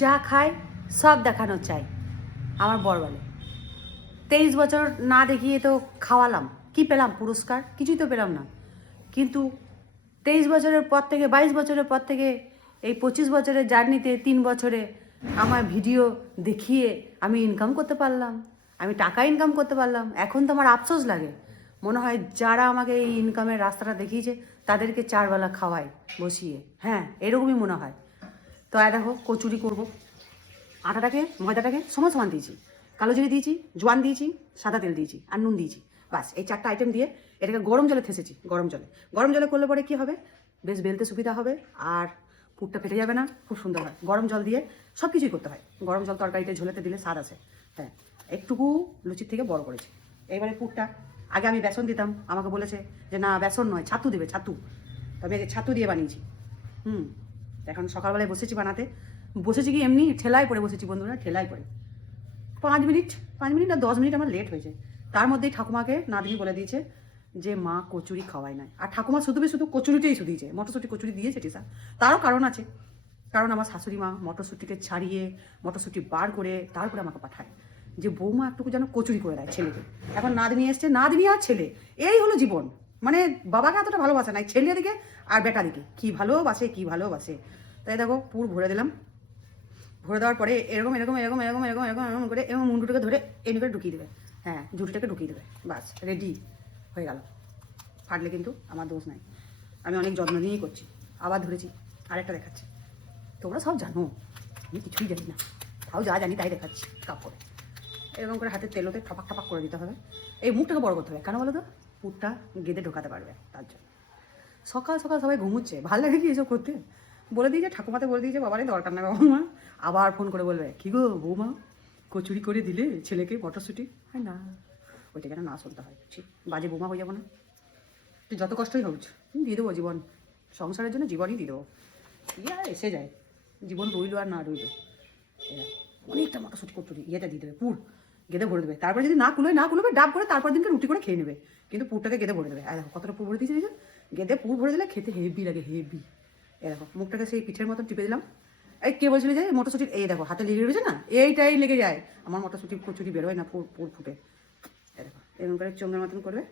যা খায় সব দেখানো চাই। আমার বর বলে 23 বছর না দেখিয়ে তো খাওয়ালাম, কি পেলাম পুরস্কার? কিছুই তো পেলাম না। কিন্তু 23 বছরের পর থেকে 22 বছরের পর থেকে এই 25 বছরের জার্নিতে 3 বছরে আমার ভিডিও দেখিয়ে আমি ইনকাম করতে পারলাম, আমি টাকা ইনকাম করতে পারলাম। এখন তো আমার আফসোস লাগে, মনে হয় যারা আমাকে এই ইনকামের রাস্তাটা দেখিয়েছে তাদেরকে 4 বেলা খাওয়াই বসিয়ে। হ্যাঁ, এরকমই মনে হয়। তো দেখো কচুরি করব। আটাটাকে ময়দাটাকে সমান সমান দিয়েছি, কালো জিরে দিয়েছি, জোয়ান দিয়েছি, সাদা তেল দিয়েছি আর নুন দিয়েছি। বাস এই 4টা আইটেম দিয়ে এটাকে গরম জলে থেসেছি। গরম জলে করলে পরে কী হবে, বেশ বেলতে সুবিধা হবে আর পুরটা ফেটে যাবে না, খুব সুন্দর হয়। গরম জল দিয়ে সব কিছুই করতে হয়। গরম জল তরকারিতে ঝোলেতে দিলে স্বাদ আছে। হ্যাঁ, একটুকু লুচির থেকে বড় করেছি। এবারে পুরটা আগে আমি বেসন দিতাম, আমাকে বলেছে যে না বেসন নয় ছাতু দেবে, ছাতু। তো আমি আগে ছাতু দিয়ে বানিয়েছি। এখন সকালবেলায় বসেছি বানাতে। বসেছি কি এমনি ঠেলায় পড়ে বসেছি বন্ধুরা, ঠেলায় পড়ে 5 মিনিট আর 10 মিনিট আমার লেট হয়েছে। তার মধ্যেই ঠাকুমাকে নাতনি বলে দিয়েছে যে মা কচুরি খাওয়ায় নাই। আর ঠাকুমা শুধু কচুরিটাই দিয়েছে, মটরশুঁটি কচুরি দিয়েছে টিসা। তারও কারণ আছে, কারণ আমার শাশুড়ি মা মটরশুঁটিকে ছাড়িয়ে মটরশুঁটি বার করে তারপরে আমাকে পাঠায় যে বৌমা একটুকু যেন কচুরি করে দেয় ছেলেকে। এখন নাতনি এসছে, নাতনি আর ছেলে, এই হলো জীবন। মানে বাবাকে এতটা ভালোবাসা নাই, ছেলে দিকে আর বেটা দিকে কি ভালোবাসে। তাই দেখো পুর ভরে দিলাম। ভরে দেওয়ার পরে এরকম এরকম এরকম এরকম এরকম এরকম এরকম করে এবং মুন্ডুটাকে ধরে এনে করে ঢুকিয়ে দেবে। হ্যাঁ, জুটিটাকে ঢুকিয়ে দেবে, বাস রেডি হয়ে গেল। ফাটলে কিন্তু আমার দোষ নাই, আমি অনেক যত্ন নিয়েই করছি। আবার ধরেছি, আরেকটা দেখাচ্ছি। তোমরা সব জানো, আমি কিছুই জানি না, তাও যা জানি তাই দেখাচ্ছি কাপ করে। এরকম করে হাতের তেলোতে ঠপাক ঠপাক করে দিতে হবে। এই মুখটাকে বড় করতে হবে, কেন বলো তো? পুরটা গেঁদে ঢোকাতে পারবে তার জন্য। সকাল সকাল সবাই ঘুমুচ্ছে, ভালো লাগে কি এসব করতে? বলে দিয়েছে ঠাকুমাতে, বলে দিয়েছে বাবারই দরকার নেই। বাবা আবার ফোন করে বলবে কী গো বৌমা কচুরি করে দিলে ছেলেকে মটরশুঁটি? হয় না, ওইটা যেন না শুনতে হয়। ঠিক বাজে বৌমা হয়ে যাবো না? তুই যত কষ্টই হোক দিয়ে দেবো জীবন, সংসারের জন্য জীবনই দিয়ে দেবো। ইয়া এসে যায়, জীবন রইলো আর না রইলো। অনেকটা মটরশুঁটি কচুরি ইয়েটা দিয়ে দেবে, পুর গেঁদে ভরে দেবে। তারপরে যদি না কুলোবে ডাব করে তারপর দিনকে রুটি করে খেয়ে নেবে, কিন্তু পুরটাকে গেঁদে ভরে দেবে। আর দেখো কতটা পুর ভরে দিয়েছে, গেঁদে পুর ভরে দিলে খেতে হেভি লাগে, হেভি। এই দেখো মুখটাকে সেই পিঠের মতন টিপে দিলাম। এই কে বলছিল যে মটরশুঁটি, এই দেখো হাতে লেগে রয়েছে না, এইটাই লেগে যায় আমার। মটরশুঁটি কচুরি বেরোয় না, পুর ফুটে। এই দেখো এরকম করে চোঙের মতন করবে,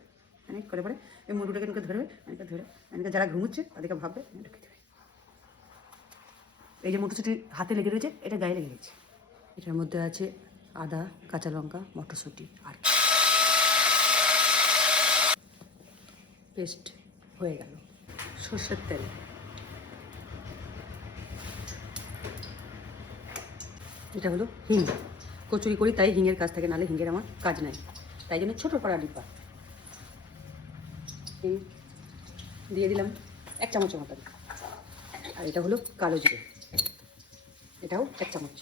অনেক করে পরে এই মুরুটাকে এনেকে ধরবে, এনেকে ধরে এনেকে যারা ঘুমুচ্ছে তাদেরকে ভাববে ঢুকে দেবে। এই যে মটরশুঁটি হাতে লেগে রয়েছে, এটা গায়ে লেগে গেছে। এটার মধ্যে আছে আদা, কাঁচা লঙ্কা, মটরশুঁটি আর পেস্ট হয়ে গেল। সর্ষের তেল, এটা হলো হিং। কচুরি করি তাই হিঙের কাজ থাকে, নাহলে হিঙের আমার কাজ নাই, তাই জন্য ছোটো পাড়া ডিব্বা। হিং দিয়ে দিলাম 1 চামচের মতন। আর এটা হলো কালো জিরে, এটাও 1 চামচ।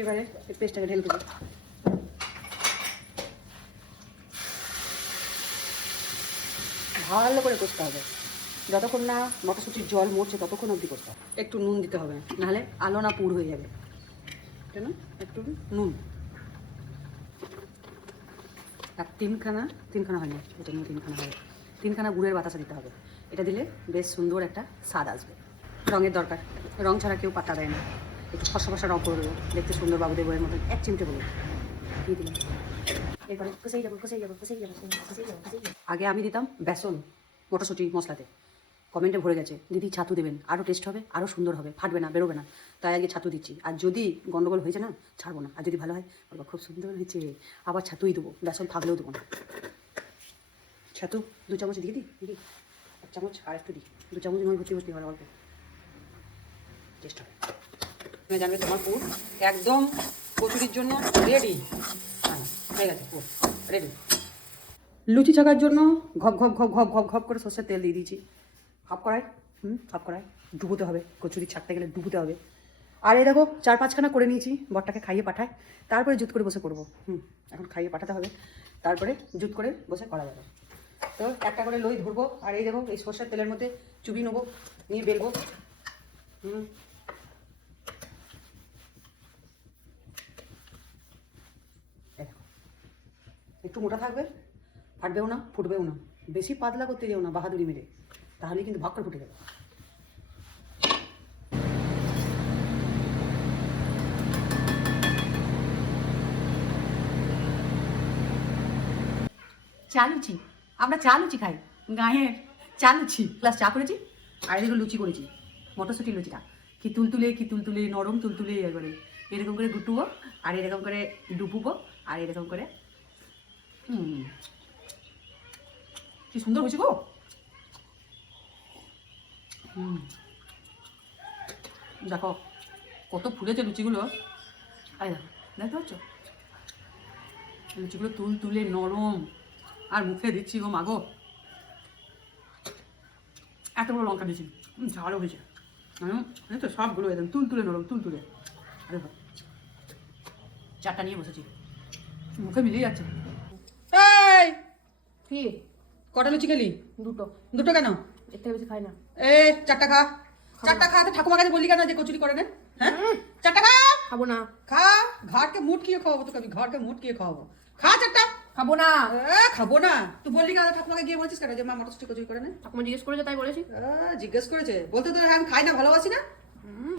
এবারে এই পেস্টটাকে ঢেলে দেবো। ভালো করে কষতে হবে, যতক্ষণ না মটরশুঁটির জল মরছে ততক্ষণ অবধি কষতে হবে। একটু নুন দিতে হবে, নাহলে আলো না পুর হয়ে যাবে। কেন একটু নুন আর তিনখানা হয়নি, এটা নিয়ে 3খানা হবে। 3খানা গুড়ের বাতাসা দিতে হবে, এটা দিলে বেশ সুন্দর একটা স্বাদ আসবে। রঙের দরকার, রং ছাড়া কেউ পাতা দেয় না। একটু ফসা ফসা রং করে দেবো, দেখতে সুন্দর বাবুদের বইয়ের মতন। 1 চিমটে বলে দিয়ে দিলাম। এরপরে কষেই যাবো। আগে আমি দিতাম বেসন মটরশুঁটি মশলাতে, কমেন্টে ভরে গেছে দিদি ছাতু দেবেন, আরও টেস্ট হবে, আরও সুন্দর হবে, ফাটবে না, বেরোবে না। তাই আগে ছাতু দিচ্ছি। আর যদি গন্ডগোল হয়েছে না, ছাড়বো না। আর যদি ভালো হয় বলবো খুব সুন্দর হয়েছে, আবার ছাতুই দেবো, বেসন থাকলেও দেবো না। ছাতু 2 চামচ দিয়ে দিই, 1 চামচ আর একটু দিই, 2 চামচ নয় ভর্তি হবে, অল্প টেস্ট হবে। তুমি জানবে তোমার পুর একদম কচুরির জন্য রেডি। হ্যাঁ হয়ে গেছে পুর রেডি। লুচি ছাকার জন্য ঘপ করে সর্ষের তেল দিয়ে দিয়েছি। হাফ কড়াই ডুবোতে হবে, কচুরি ছাকতে গেলে ডুবোতে হবে। আর এই দেখো 4-5খানা করে নিয়েছি, বরটাকে খাইয়ে পাঠায়, তারপরে জুত করে বসে করবো। এখন খাইয়ে পাঠাতে হবে, তারপরে জুত করে বসে করা যাবে। তো একটা করে লই ধরবো, আর এই দেখো এই সর্ষের তেলের মধ্যে চুবি নেবো, নিয়ে বেলবো। একটু মোটা থাকবে, ফাটবেও না ফুটবেও না। বেশি পাতলা করতে যেও না বাহাদুরি মেরে, তাহলে কিন্তু ভাগ করে ফুটে যাবে। চা লুচি, আমরা চা লুচি খাই, গাঁয়ের চা লুচি প্লাস চা করেছি, আর এদিকে লুচি করেছি, মটরশুঁটি লুচিটা কি তুলতুলে নরম তুলতুলে একবারে এরকম করে গুটুবো, আর এরকম করে ডুবুবো, আর এরকম করে কি সুন্দর হয়েছে গো। দেখো কত ফুলেছে লুচিগুলো, আরে দেখো, দেখতে পাচ্ছ লুচিগুলো তুলে নরম, আর মুখে দিচ্ছি গো মাগো, এত বড় লঙ্কা দিয়েছি, ঝালও হয়েছে, তো সবগুলো একদম তুলে নরম তুলে। আরে ভাই চারটা নিয়ে বসেছি, মুখে মিলিয়ে যাচ্ছে। এই কি? কটা লুচি খেলি? দুটো কেন? এর থেকে বেশি খাই না। চারটা খা, চারটা খা। তো ঠাকুমার কাছে বললি কেন যে কচুরি করে নেন? হ্যাঁ, চারটা খা। খাবো না। খা, ঘাটকে মুট কিয়ে খাওয়াবো তো, কবি ঘাটকে মুট কিয়ে খাওয়াবো। খা চারটা। খাবো না। খাবো না? তুই বললি কেন ঠাকুমাকে গিয়ে বলছিস কেন যে মা মটরশুঁটি কচুরি করে নেন? ঠাকুমা জিজ্ঞেস করেছে তাই বলেছি। জিজ্ঞেস করেছে, বলতে তো আমি খাই না, ভালোবাসি না।